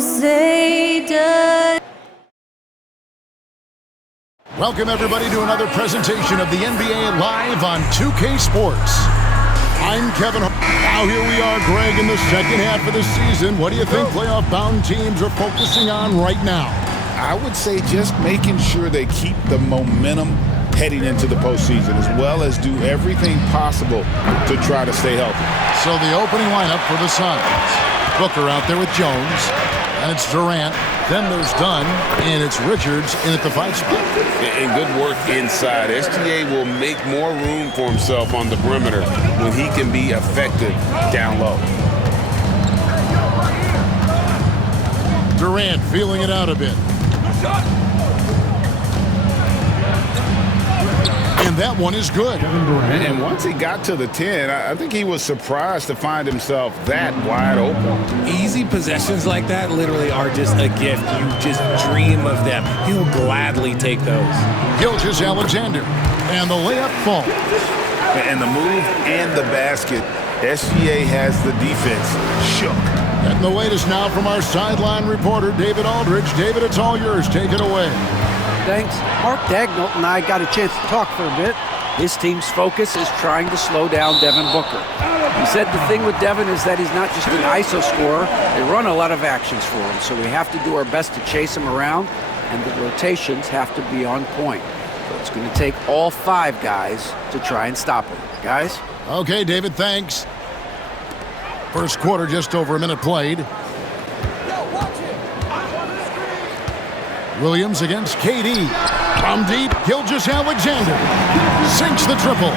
say done. Welcome everybody to another presentation of the NBA Live on 2K Sports. I'm Kevin. Now here we are, Greg, in the second half of the season. What do you think playoff-bound teams are focusing on right now? I would say just making sure they keep the momentum heading into the postseason, as well as do everything possible to try to stay healthy. So the opening lineup for the Suns. Booker out there with Jones, and it's Durant. Then there's Dunn, and it's Richards in at the 5 spot. And good work inside. SGA will make more room for himself on the perimeter when he can be effective down low. Durant feeling it out a bit. And that one is good. And once he got to the 10, I think he was surprised to find himself that wide open. Easy possessions like that literally are just a gift. You just dream of them. He'll gladly take those. Gilgeous-Alexander, and the layup falls. And the move and the basket, SGA has the defense shook. And the latest now from our sideline reporter, David Aldridge. David, it's all yours. Take it away. Thanks. Mark Daigneault and I got a chance to talk for a bit. His team's focus is trying to slow down Devin Booker. He said the thing with Devin is that he's not just an ISO scorer. They run a lot of actions for him, so we have to do our best to chase him around, and the rotations have to be on point. So it's going to take all 5 guys to try and stop him. Guys? Okay, David, thanks. First quarter, just over a minute played. Williams against KD. From deep, Gilgeous-Alexander sinks the triple.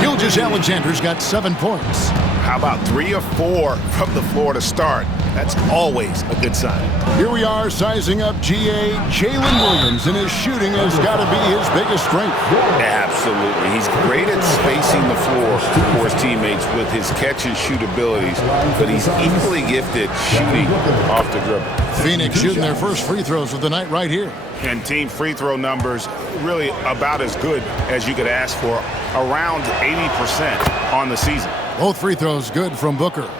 Gilgeous-Alexander's got 7 points. How about 3 or 4 from the floor to start? That's always a good sign. Here we are sizing up GA. Jalen Williams, and his shooting has got to be his biggest strength. Absolutely. He's great at spacing the floor for his teammates with his catch-and-shoot abilities, but he's equally gifted shooting off the dribble. Phoenix shooting their first free throws of the night right here. And team free throw numbers really about as good as you could ask for, around 80% on the season. Both free throws good from Booker.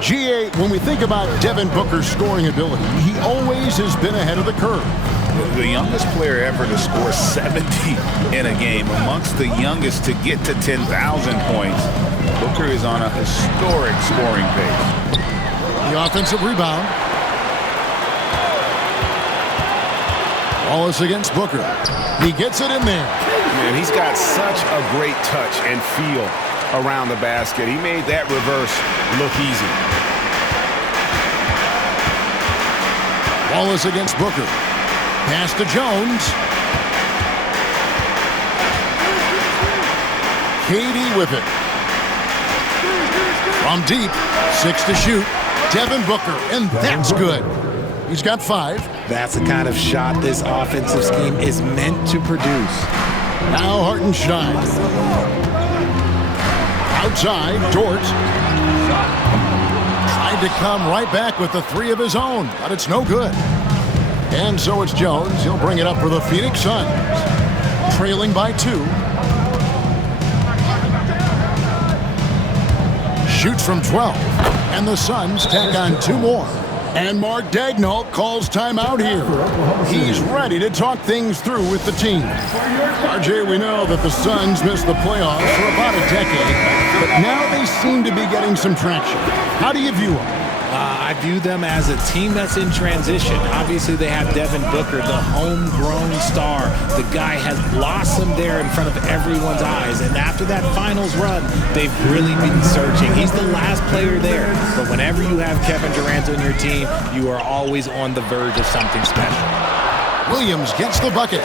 GA, when we think about Devin Booker's scoring ability, he always has been ahead of the curve. The youngest player ever to score 70 in a game, amongst the youngest to get to 10,000 points. Booker is on a historic scoring pace. The offensive rebound. Wallace against Booker. He gets it in there. Man, he's got such a great touch and feel around the basket. He made that reverse look easy. Wallace against Booker. Pass to Jones. KD with it. From deep, 6 to shoot. Devin Booker, and that's good. He's got 5. That's the kind of shot this offensive scheme is meant to produce. Now Hartenstein. Outside, Dort. Tried to come right back with the 3 of his own, but it's no good. And so it's Jones. He'll bring it up for the Phoenix Suns. Trailing by 2. Shoots from 12. And the Suns tack on 2 more. And Mark Daigneault calls timeout here. He's ready to talk things through with the team. RJ, we know that the Suns missed the playoffs for about a decade, but now they seem to be getting some traction. How do you view them? I view them as a team that's in transition. Obviously, they have Devin Booker, the homegrown star. The guy has blossomed there in front of everyone's eyes. And after that finals run, they've really been searching. He's the last player there. But whenever you have Kevin Durant on your team, you are always on the verge of something special. Williams gets the bucket.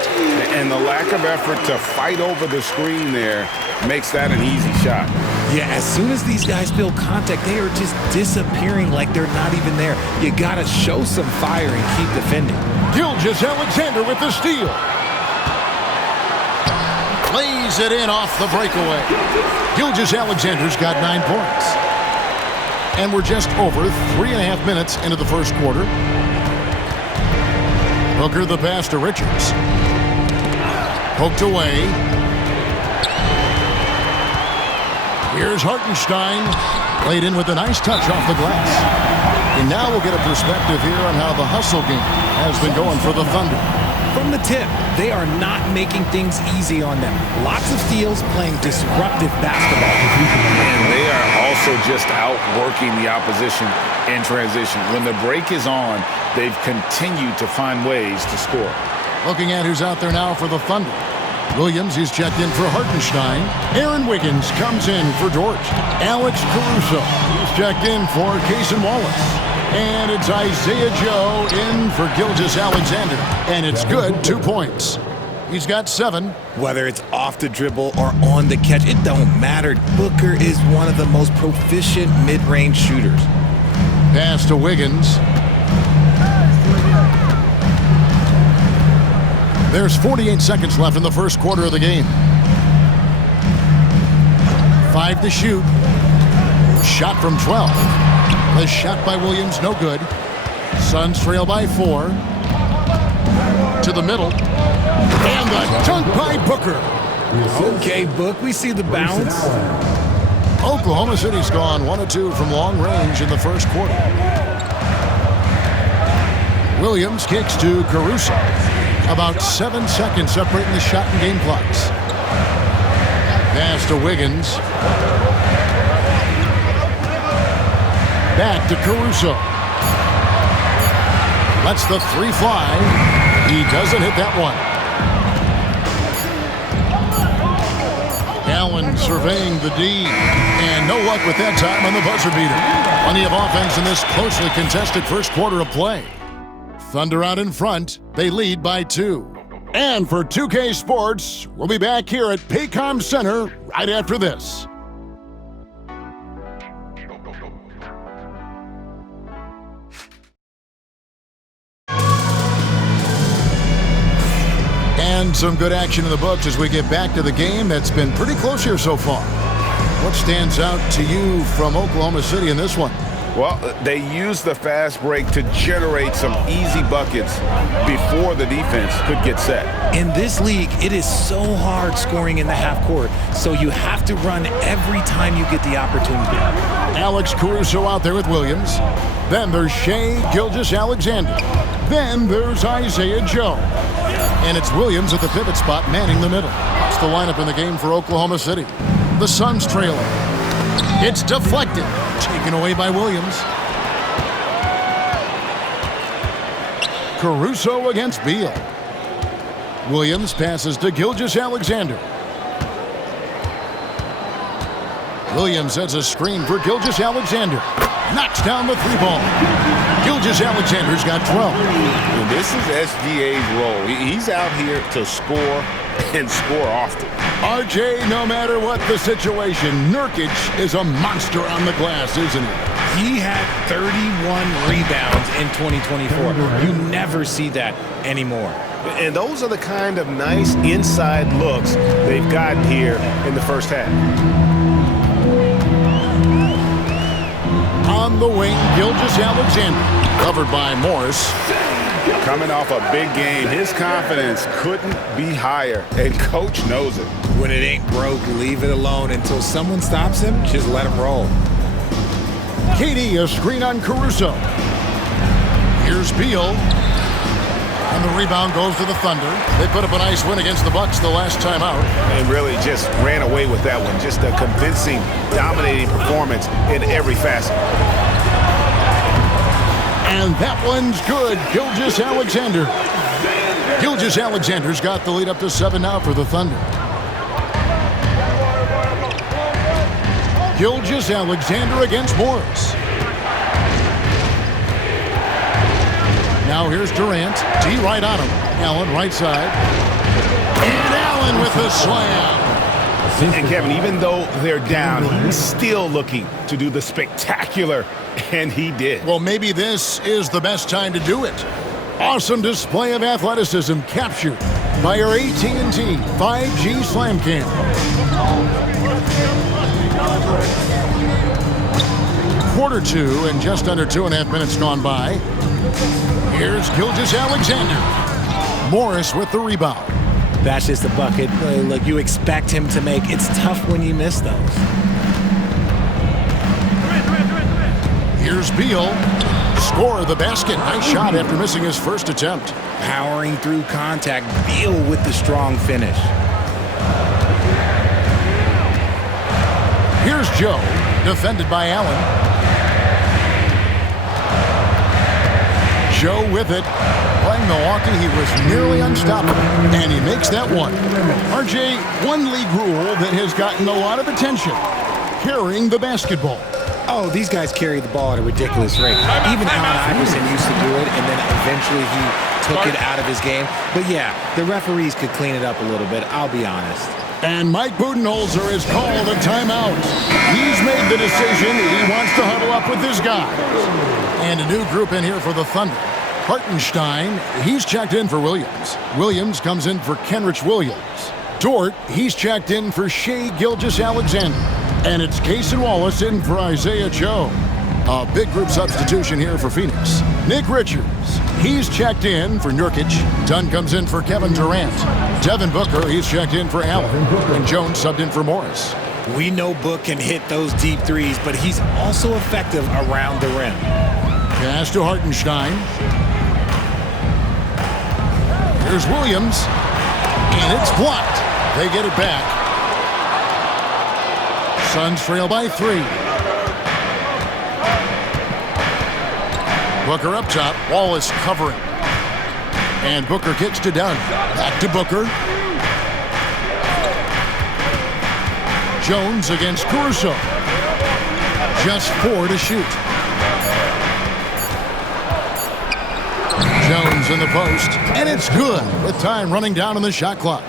And the lack of effort to fight over the screen there makes that an easy shot. Yeah, as soon as these guys feel contact, they are just disappearing like they're not even there. You got to show some fire and keep defending. Gilgeous-Alexander with the steal. Lays it in off the breakaway. Gilgeous-Alexander's got 9 points. And we're just over 3.5 minutes into the first quarter. Booker the pass to Richards. Poked away. Here's Hartenstein. Played in with a nice touch off the glass. And now we'll get a perspective here on how the hustle game has been going for the Thunder. From the tip, they are not making things easy on them. Lots of steals, playing disruptive basketball. And they are also just outworking the opposition in transition. When the break is on, they've continued to find ways to score. Looking at who's out there now for the Thunder. Williams, he's checked in for Hartenstein. Aaron Wiggins comes in for George. Alex Caruso, he's checked in for Cason Wallace. And it's Isaiah Joe in for Gilgeous-Alexander. And it's good, 2 points. He's got 7. Whether it's off the dribble or on the catch, it don't matter. Booker is one of the most proficient mid-range shooters. Pass to Wiggins. There's 48 seconds left in the first quarter of the game. 5 to shoot. Shot from 12. The shot by Williams, no good. Suns trail by 4. To the middle. And the dunk by Booker. Okay, Book, we see the bounce. Oklahoma City's gone 1 of 2 from long range in the first quarter. Williams kicks to Caruso. About 7 seconds separating the shot and game clocks. Pass to Wiggins. Back to Caruso. Lets the 3 fly. He doesn't hit that one. Allen surveying the D. And no luck with that time on the buzzer beater. Plenty of offense in this closely contested first quarter of play. Thunder out in front. They lead by 2. And for 2K Sports, we'll be back here at Paycom Center right after this. And some good action in the books as we get back to the game that's been pretty close here so far. What stands out to you from Oklahoma City in this one? Well, they used the fast break to generate some easy buckets before the defense could get set. In this league, it is so hard scoring in the half court, so you have to run every time you get the opportunity. Alex Caruso out there with Williams. Then there's Shai Gilgeous-Alexander. Then there's Isaiah Joe. And it's Williams at the pivot spot, manning the middle. That's the lineup in the game for Oklahoma City. The Suns trailing. It's deflected. Taken away by Williams. Caruso against Beal. Williams passes to Gilgeous-Alexander. Williams sets a screen for Gilgeous-Alexander. Knocks down the 3-ball. Gilgeous-Alexander's got 12. And this is SGA's role. He's out here to score and score often. RJ, no matter what the situation, Nurkic is a monster on the glass, isn't he? He had 31 rebounds in 2024. You never see that anymore. And those are the kind of nice inside looks they've gotten here in the first half. On the wing, Gilgeous-Alexander, covered by Morris. Coming off a big game, his confidence couldn't be higher, and coach knows it. When it ain't broke, leave it alone until someone stops him. Just let him roll. KD, a screen on Caruso. Here's Beal. And the rebound goes to the Thunder. They put up a nice win against the Bucks the last time out. And really just ran away with that one. Just a convincing, dominating performance in every facet. And that one's good. Gilgeous-Alexander. Gilgeous-Alexander's got the lead up to 7 now for the Thunder. Gilgeous-Alexander against Morris. Now here's Durant. D right on him. Allen right side. And Allen with the slam. And Kevin, even though they're down, he's still looking to do the spectacular, and he did. Well, maybe this is the best time to do it. Awesome display of athleticism captured by our AT&T 5G Slam Cam. Quarter 2 and just under 2.5 minutes gone by. Here's Gilgeous-Alexander. Morris with the rebound. That's just the bucket like you expect him to make. It's tough when you miss those. Here's Beal. score the basket. Nice shot after missing his first attempt. Powering through contact, Beal with the strong finish. Here's Joe, defended by Allen. Joe with it. Playing Milwaukee, he was nearly unstoppable, and he makes that one. RJ, one league rule that has gotten a lot of attention, carrying the basketball. Oh, these guys carry the ball at a ridiculous rate. Even Allen Iverson used to do it, and then eventually he took it out of his game. But yeah, the referees could clean it up a little bit, I'll be honest. And Mike Budenholzer has called a timeout. He's made the decision he wants to huddle up with his guys. And a new group in here for the Thunder. Hartenstein, he's checked in for Williams. Williams comes in for Kenrich Williams. Dort, he's checked in for Shai Gilgeous-Alexander. And it's Case and Wallace in for Isaiah Joe. A big group substitution here for Phoenix. Nick Richards, he's checked in for Nurkic. Dunn comes in for Kevin Durant. Devin Booker, he's checked in for Allen. And Jones subbed in for Morris. We know Book can hit those deep threes, but he's also effective around the rim. Pass to Hartenstein. Here's Williams. And it's blocked. They get it back. Suns trail by 3. Booker up top. Wallace covering. And Booker kicks to Dunn. Back to Booker. Jones against Caruso. Just 4 to shoot. Jones in the post. And it's good with time running down on the shot clock.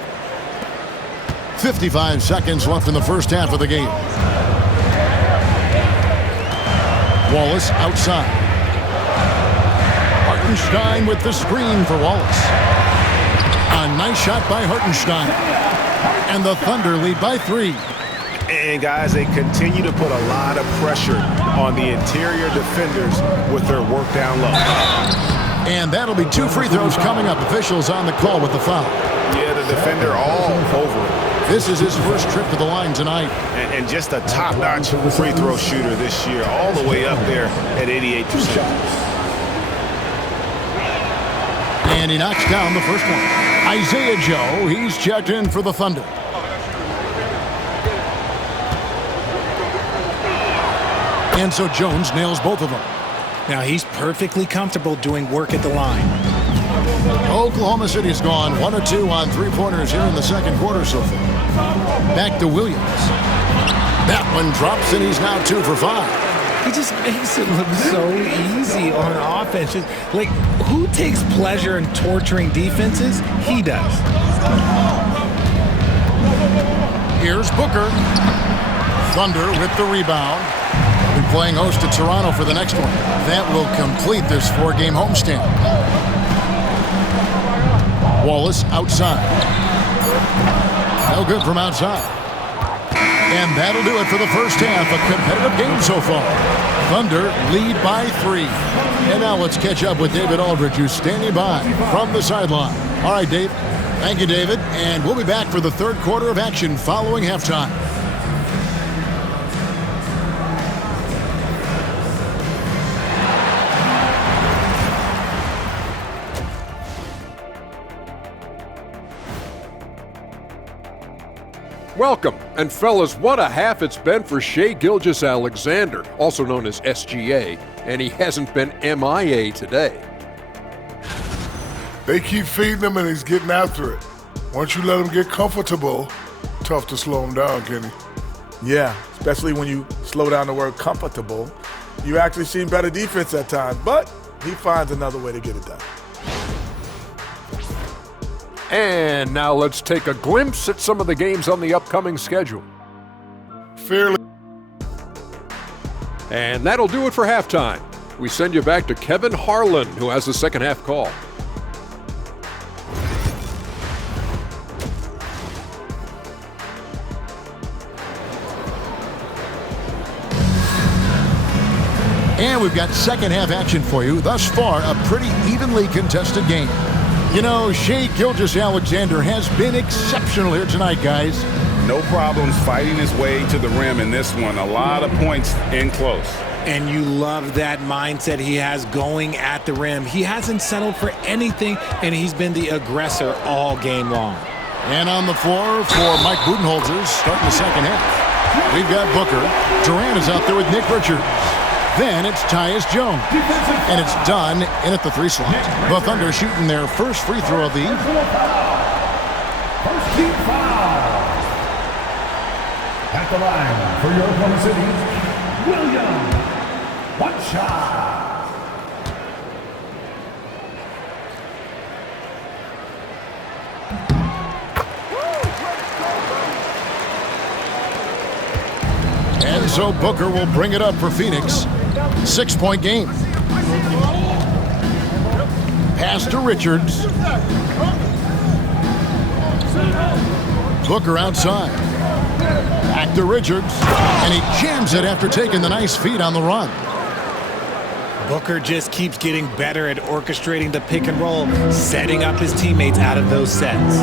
55 seconds left in the first half of the game. Wallace outside. Hartenstein with the screen for Wallace. A nice shot by Hartenstein. And the Thunder lead by 3. And guys, they continue to put a lot of pressure on the interior defenders with their work down low. And that'll be 2 free throws coming up. Officials on the call with the foul. Yeah, the defender all over it. This is his first trip to the line tonight. And just a top-notch free throw shooter this year, all the way up there at 88%. And he knocks down the first one. Isaiah Joe, he's checked in for the Thunder. And so Jones nails both of them. Now he's perfectly comfortable doing work at the line. Oklahoma City's gone 1 of 2 on 3-pointers here in the second quarter so far. Back to Williams. That one drops, and he's now 2 for 5. He just makes it look so easy on offense. Like, who takes pleasure in torturing defenses? He does. Here's Booker. Thunder with the rebound. They'll be playing host to Toronto for the next one. That will complete this 4-game homestand. Wallace outside. No good from outside. And that'll do it for the first half. A competitive game so far. Thunder lead by 3. And now let's catch up with David Aldridge, who's standing by from the sideline. All right, Dave. Thank you, David. And we'll be back for the third quarter of action following halftime. Welcome, and fellas, what a half it's been for Shai Gilgeous-Alexander, also known as SGA, and he hasn't been MIA today. They keep feeding him and he's getting after it. Once you let him get comfortable, tough to slow him down, Kenny. Yeah, especially when you slow down the word comfortable. You actually see better defense at times, but he finds another way to get it done. And now let's take a glimpse at some of the games on the upcoming schedule. Fairly. And that'll do it for halftime. We send you back to Kevin Harlan, who has the second half call. And we've got second half action for you. Thus far, a pretty evenly contested game. You know, Shai Gilgeous-Alexander has been exceptional here tonight, guys. No problems fighting his way to the rim in this one. A lot of points in close. And you love that mindset he has going at the rim. He hasn't settled for anything, and he's been the aggressor all game long. And on the floor for Mike Budenholzer starting the second half. We've got Booker. Durant is out there with Nick Richards. Then it's Tyus Jones. And it's done in at the 3 slot. The Thunder shooting their first free throw of the evening. First team foul. At the line for your Oklahoma City, Williams. One shot. And so Booker will bring it up for Phoenix. 6-point game. Pass to Richards. Booker outside. Back to Richards. And he jams it after taking the nice feed on the run. Booker just keeps getting better at orchestrating the pick and roll, setting up his teammates out of those sets.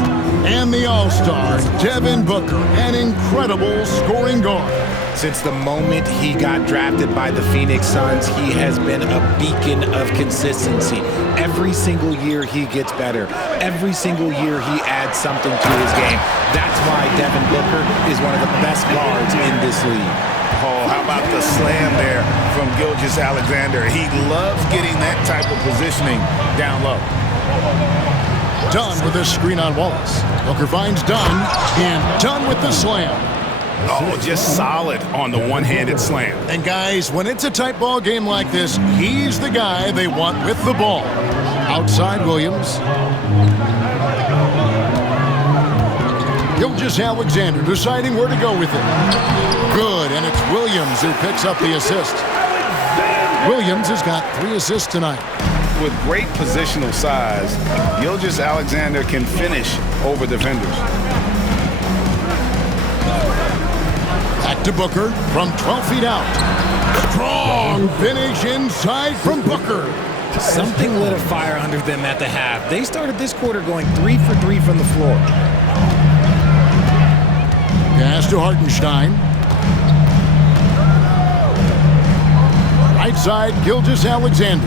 And the all-star, Devin Booker, an incredible scoring guard. Since the moment he got drafted by the Phoenix Suns, he has been a beacon of consistency. Every single year he gets better. Every single year he adds something to his game. That's why Devin Booker is one of the best guards in this league. Oh, how about the slam there from Gilgeous-Alexander? He loves getting that type of positioning down low. Dunn with a screen on Wallace. Booker finds Dunn, and Dunn with the slam. Oh, just solid on the one-handed slam. And guys, when it's a tight ball game like this, he's the guy they want with the ball. Outside Williams. Gilgeous-Alexander deciding where to go with it. Good, and it's Williams who picks up the assist. Williams has got 3 assists tonight. With great positional size, Gilgeous-Alexander can finish over defenders. Back to Booker from 12 feet out. Strong finish inside from Booker. Something lit a fire under them at the half. They started this quarter going 3 for 3 from the floor. Pass to Hartenstein. Right side, Gilgeous-Alexander.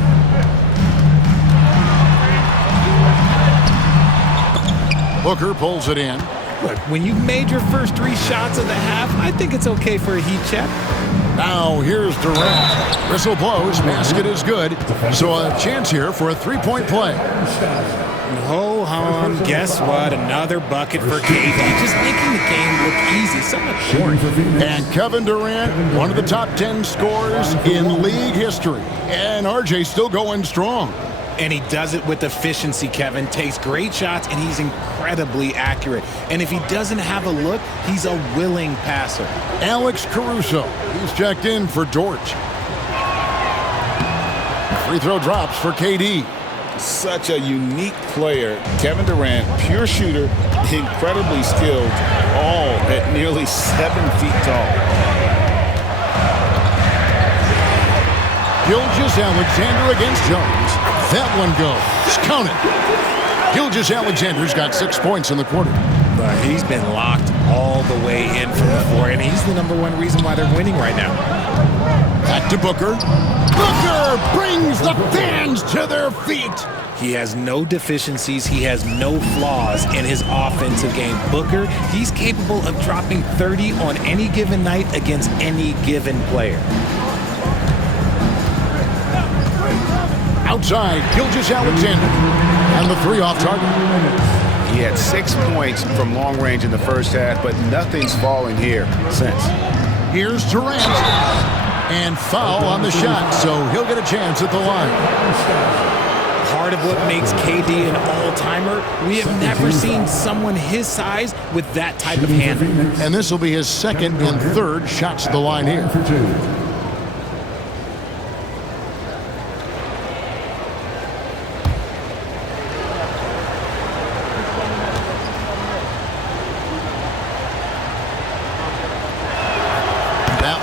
Booker pulls it in. Look, when you've made your first 3 shots of the half, I think it's okay for a heat check. Now here's Durant. Whistle blows, basket is good. So a chance here for a 3-point play. Ho hum, guess what? Another bucket for KD. Just making the game look easy. So much boring. And Kevin Durant, one of the top 10 scorers in league history. And RJ still going strong. And he does it with efficiency, Kevin. Takes great shots, and he's incredibly accurate. And if he doesn't have a look, he's a willing passer. Alex Caruso, he's checked in for Dort. Free throw drops for KD. Such a unique player. Kevin Durant, pure shooter, incredibly skilled, all at nearly 7 feet tall. Gilgeous-Alexander against Jones. That one goes. Count it. Gilgeous-Alexander's got 6 points in the quarter. But he's been locked all the way in from the floor, and he's the #1 reason why they're winning right now. Back to Booker. Booker brings the fans to their feet. He has no deficiencies. He has no flaws in his offensive game. Booker, he's capable of dropping 30 on any given night against any given player. Outside, Gilgeous-Alexander. And the 3 off target. He had 6 points from long range in the first half, but nothing's falling here since. Here's Durant. And foul on the shot, so he'll get a chance at the line. Part of what makes KD an all-timer, we have never seen someone his size with that type of handle. And this will be his 2nd and 3rd shots at the line here.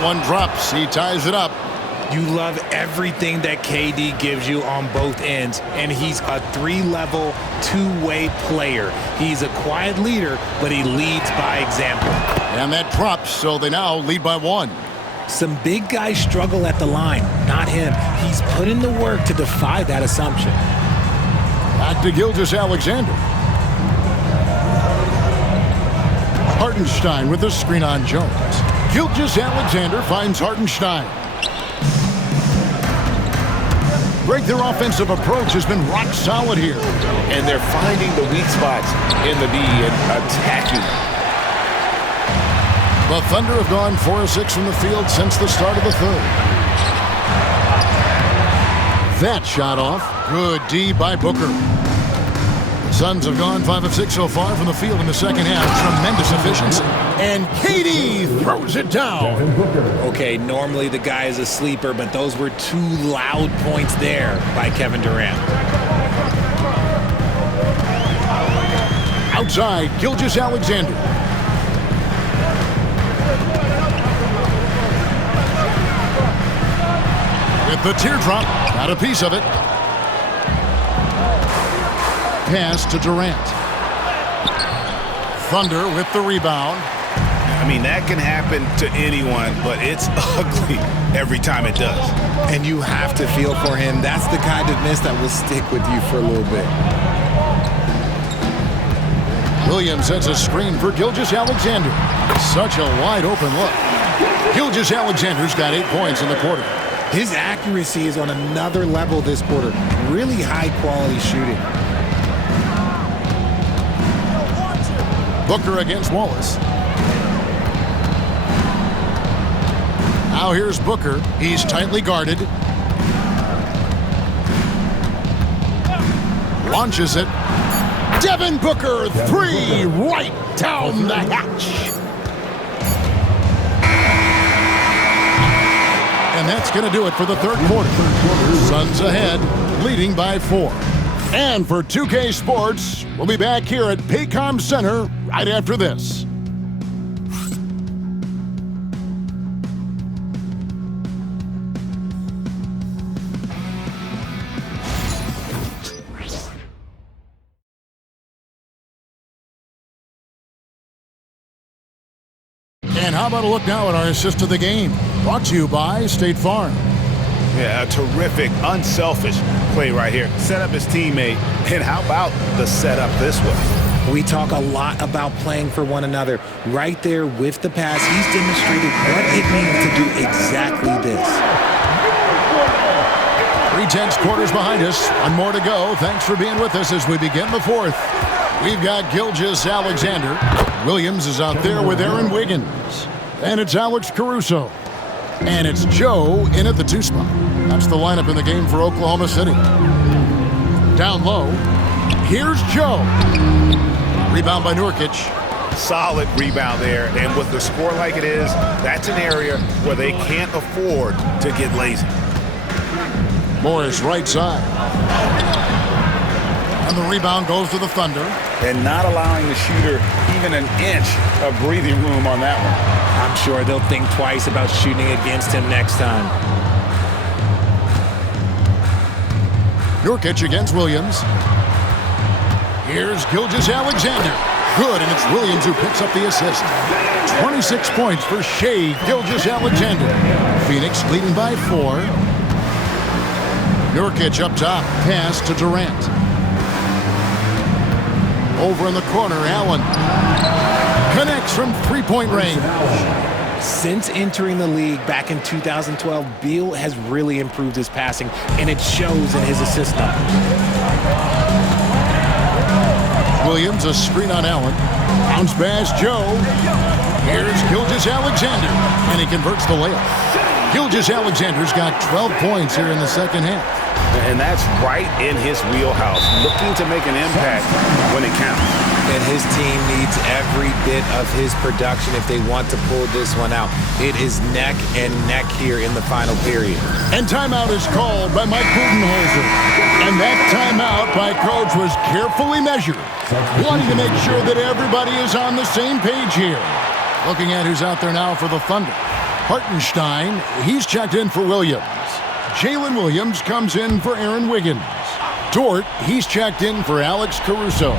One drops, he ties it up. You love everything that KD gives you on both ends, and he's a 3-level, 2-way player. He's a quiet leader, but he leads by example. And that drops, so they now lead by 1. Some big guys struggle at the line, not him. He's put in the work to defy that assumption. Back to Gilgeous-Alexander. Hartenstein with the screen on Jones. Gilgeous-Alexander finds Hartenstein. Their offensive approach has been rock solid here. And they're finding the weak spots in the D and attacking. The Thunder have gone 4 of 6 from the field since the start of the third. That shot off. Good D by Booker. The Suns have gone 5 of 6 so far from the field in the second half. Tremendous efficiency. And KD throws it down. Okay, normally the guy is a sleeper, but those were 2 loud points there by Kevin Durant. Outside, Gilgeous-Alexander. With the teardrop, got a piece of it. Pass to Durant. Thunder with the rebound. I mean, that can happen to anyone, but it's ugly every time it does. And you have to feel for him. That's the kind of miss that will stick with you for a little bit. Williams sets a screen for Gilgeous-Alexander. Such a wide open look. Gilgeous-Alexander's got 8 points in the quarter. His accuracy is on another level this quarter. Really high quality shooting. Booker against Wallace. Now here's Booker. He's tightly guarded. Launches it. Devin Booker, 3 right down the hatch. And that's going to do it for the third quarter. Suns ahead, leading by 4. And for 2K Sports, we'll be back here at Paycom Center right after this. And how about a look now at our assist of the game? Brought to you by State Farm. Yeah, a terrific, unselfish play right here. Set up his teammate, and how about the setup this way? We talk a lot about playing for one another. Right there with the pass, he's demonstrated what it means to do exactly this. 3/10 quarters behind us. 1 more to go. Thanks for being with us as we begin the fourth. We've got Gilgeous-Alexander. Williams is out there with Aaron Wiggins. And it's Alex Caruso. And it's Joe in at the 2 spot. That's the lineup in the game for Oklahoma City. Down low. Here's Joe. Rebound by Nurkic. Solid rebound there. And with the score like it is, that's an area where they can't afford to get lazy. Morris right side. And the rebound goes to the Thunder. And not allowing the shooter even an inch of breathing room on that one. I'm sure they'll think twice about shooting against him next time. Nurkic against Williams. Here's Gilgeous-Alexander. Good, and it's Williams who picks up the assist. 26 points for Shai Gilgeous-Alexander. Phoenix leading by 4. Nurkic up top. Pass to Durant. Over in the corner, Allen. Connects from 3-point range. Since entering the league back in 2012, Beal has really improved his passing, and it shows in his assist numbers. Williams, a screen on Allen. Bounce pass, Joe. Here's Gilgeous-Alexander, and he converts the layup. Gilgeous-Alexander's got 12 points here in the second half. And that's right in his wheelhouse, looking to make an impact when it counts. And his team needs every bit of his production if they want to pull this one out. It is neck and neck here in the final period. And timeout is called by Mike Budenholzer. And that timeout by Coach was carefully measured, wanting to make sure that everybody is on the same page here. Looking at who's out there now for the Thunder. Hartenstein, he's checked in for Williams. Jalen Williams comes in for Aaron Wiggins. Dort, he's checked in for Alex Caruso.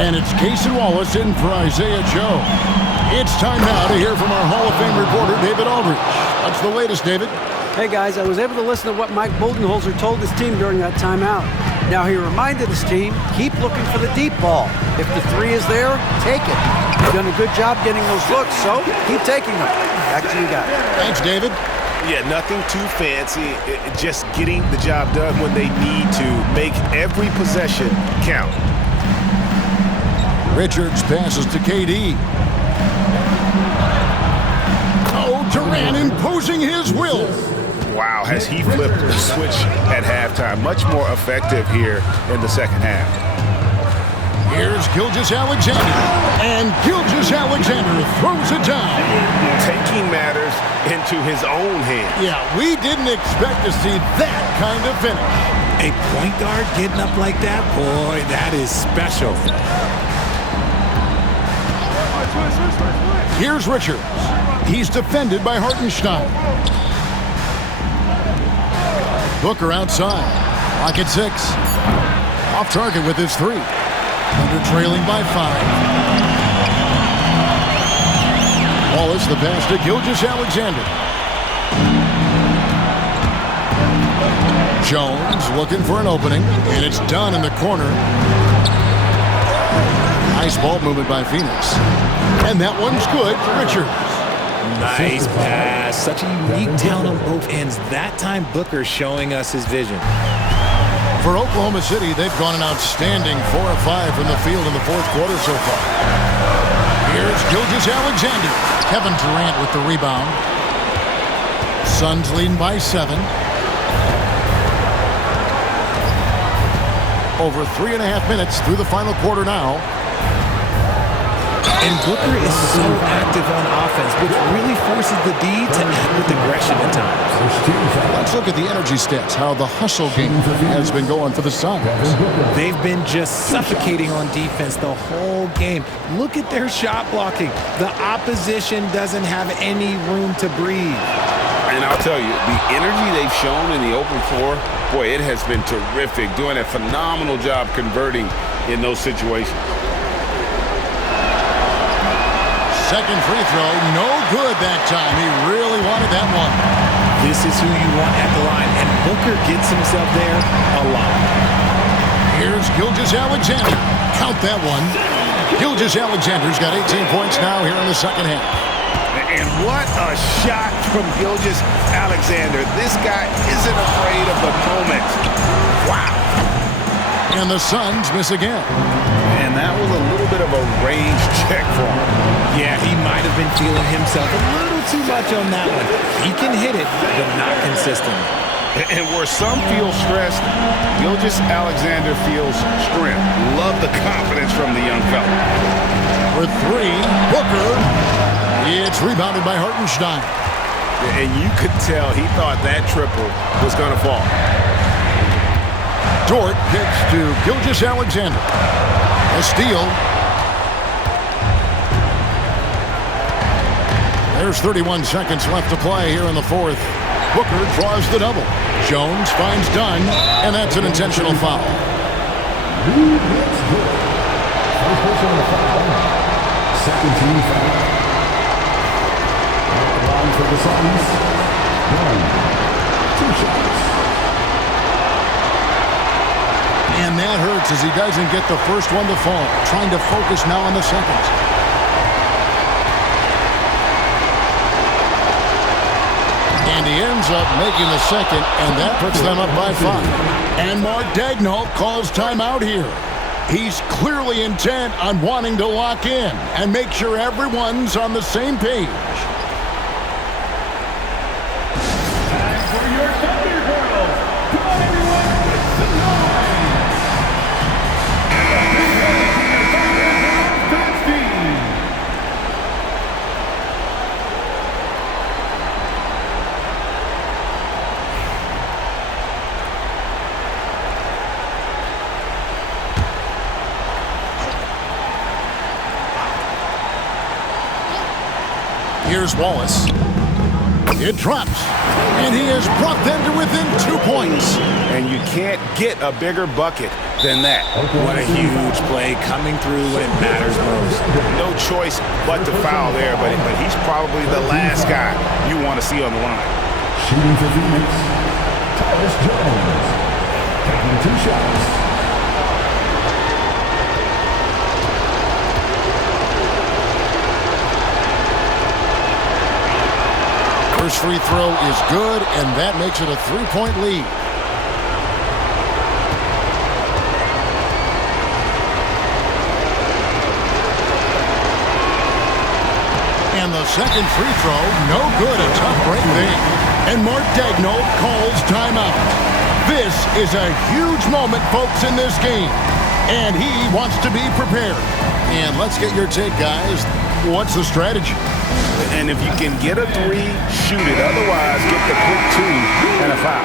And it's Cason Wallace in for Isaiah Joe. It's time now to hear from our Hall of Fame reporter, David Aldridge. What's the latest, David? Hey guys, I was able to listen to what Mike Budenholzer told his team during that timeout. Now he reminded his team, keep looking for the deep ball. If the three is there, take it. You've done a good job getting those looks, so keep taking them. Back to you guys. Thanks, David. Yeah, nothing too fancy. Just getting the job done when they need to. Make every possession count. Richards passes to KD. Oh, Durant imposing his will. Wow, has he flipped the switch at halftime. Much more effective here in the second half. Here's Gilgeous-Alexander. And Gilgeous-Alexander throws it down. Taking matters into his own hands. Yeah, we didn't expect to see that kind of finish. A point guard getting up like that? Boy, that is special. Here's Richards. He's defended by Hartenstein. Booker outside. Lock at 6. Off target with his 3. Thunder trailing by 5. Wallace the pass to Gilgeous-Alexander. Jones looking for an opening, and it's done in the corner. Nice ball movement by Phoenix. And that one's good for Richards. Nice pass. Such a unique talent on both ends. That time Booker showing us his vision. For Oklahoma City, they've gone an outstanding 4 of 5 from the field in the fourth quarter so far. Here's Gilgeous-Alexander. Kevin Durant with the rebound. Suns leading by 7. Over 3.5 minutes through the final quarter now. And Booker is so active on offense, which really forces the D to act with aggression at times. Let's look at the energy stats, how the hustle game has been going for the Suns. They've been just suffocating on defense the whole game. Look at their shot blocking. The opposition doesn't have any room to breathe. And I'll tell you, the energy they've shown in the open floor, boy, it has been terrific. Doing a phenomenal job converting in those situations. Second free throw, no good that time. He really wanted that one. This is who you want at the line, and Booker gets himself there a lot. Here's Gilgeous-Alexander. Count that one. Gilgeous-Alexander's got 18 points now here in the second half. And what a shot from Gilgeous-Alexander. This guy isn't afraid of the moment. Wow. And the Suns miss again. And that was a little bit of a range check for him. Yeah, he might have been feeling himself a little too much on that one. He can hit it, but not consistently. And where some feel stressed, Gilgeous-Alexander feels strength. Love the confidence from the young fella. For 3, Booker. It's rebounded by Hartenstein. And you could tell he thought that triple was going to fall. Dort kicks to Gilgeous-Alexander. A steal. There's 31 seconds left to play here in the fourth. Booker draws the double. Jones finds Dunn, and that's an intentional foul. First person on the foul. Second team foul. At the line for the Suns. 1, 2 shots. And that hurts as he doesn't get the first one to fall. Trying to focus now on the second. And he ends up making the second, and that puts them up by 5. And Mark Daigneault calls timeout here. He's clearly intent on wanting to lock in and make sure everyone's on the same page. Time for your Thunder Girls. Come on, everyone, with the noise. Here's Wallace. It drops, and he has brought them to within 2 points. And you can't get a bigger bucket than that. What a huge play coming through when it matters most. No choice but to foul there, but he's probably the last guy you want to see on the line. Shooting for Phoenix, Tyus Jones. Taking 2 shots. First free throw is good, and that makes it a 3-point lead. And the second free throw, no good. A tough break there. And Mark Daigneault calls timeout. This is a huge moment, folks, in this game. And he wants to be prepared. And let's get your take, guys. What's the strategy? And if you can get a 3, shoot it. Otherwise, get the quick 2 and a foul.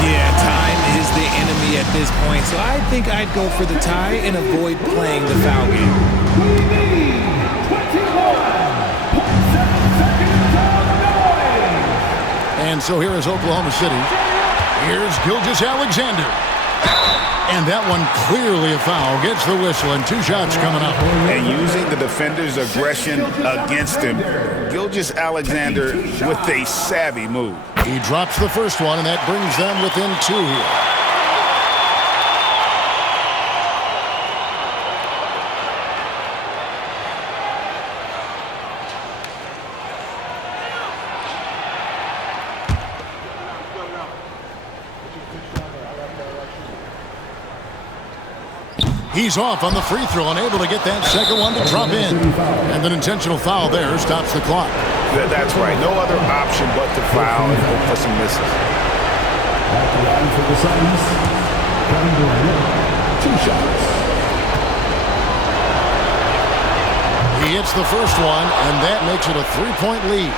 Yeah, time is the enemy at this point, so I think I'd go for the tie and avoid playing the foul game. We need 21.7 seconds on noise. And so here is Oklahoma City. Here's Gilgeous-Alexander. And that one clearly a foul. Gets the whistle, and 2 shots coming up. And using the defender's aggression against him, Gilgeous-Alexander with a savvy move. He drops the first one, and that brings them within 2 here. He's off on the free throw, unable to get that second one to drop in. And an intentional foul there stops the clock. That's right. No other option but to foul and hope for some misses. At the line for the Suns, Kevin Durant, 2 shots. He hits the first one, and that makes it a 3-point lead.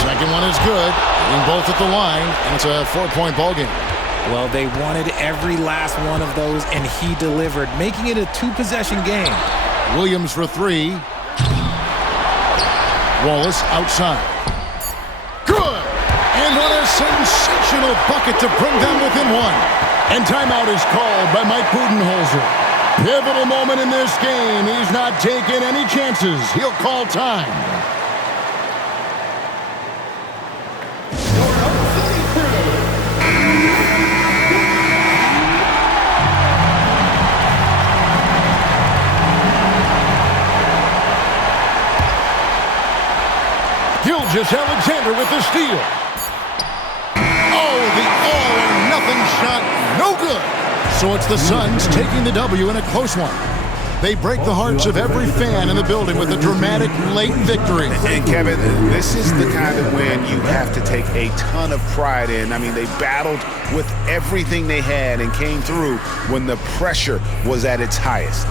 Second one is good, hitting both at the line, and it's a 4-point ball game. Well, they wanted every last one of those, and he delivered, making it a 2-possession game. Williams for 3. Wallace outside. Good! And what a sensational bucket to bring them within 1. And timeout is called by Mike Budenholzer. Pivotal moment in this game. He's not taking any chances. He'll call time. Gilgeous-Alexander with the steal. Oh, the all-or-nothing shot. No good. So it's the Suns taking the W in a close one. They break the hearts of every fan in the building with a dramatic late victory. And Kevin, this is the kind of win you have to take a ton of pride in. I mean, they battled with everything they had and came through when the pressure was at its highest.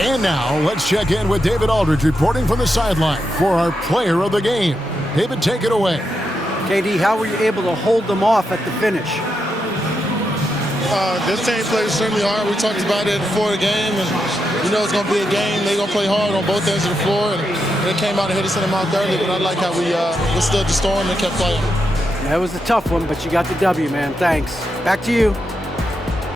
And now, let's check in with David Aldridge reporting from the sideline for our player of the game. David, take it away. KD, how were you able to hold them off at the finish? This team played extremely hard. We talked about it before the game, and you know it's going to be a game. They're going to play hard on both ends of the floor, and they came out and hit us in the mouth early, but I like how we withstood the storm and kept playing. That was a tough one, but you got the W, man. Thanks. Back to you.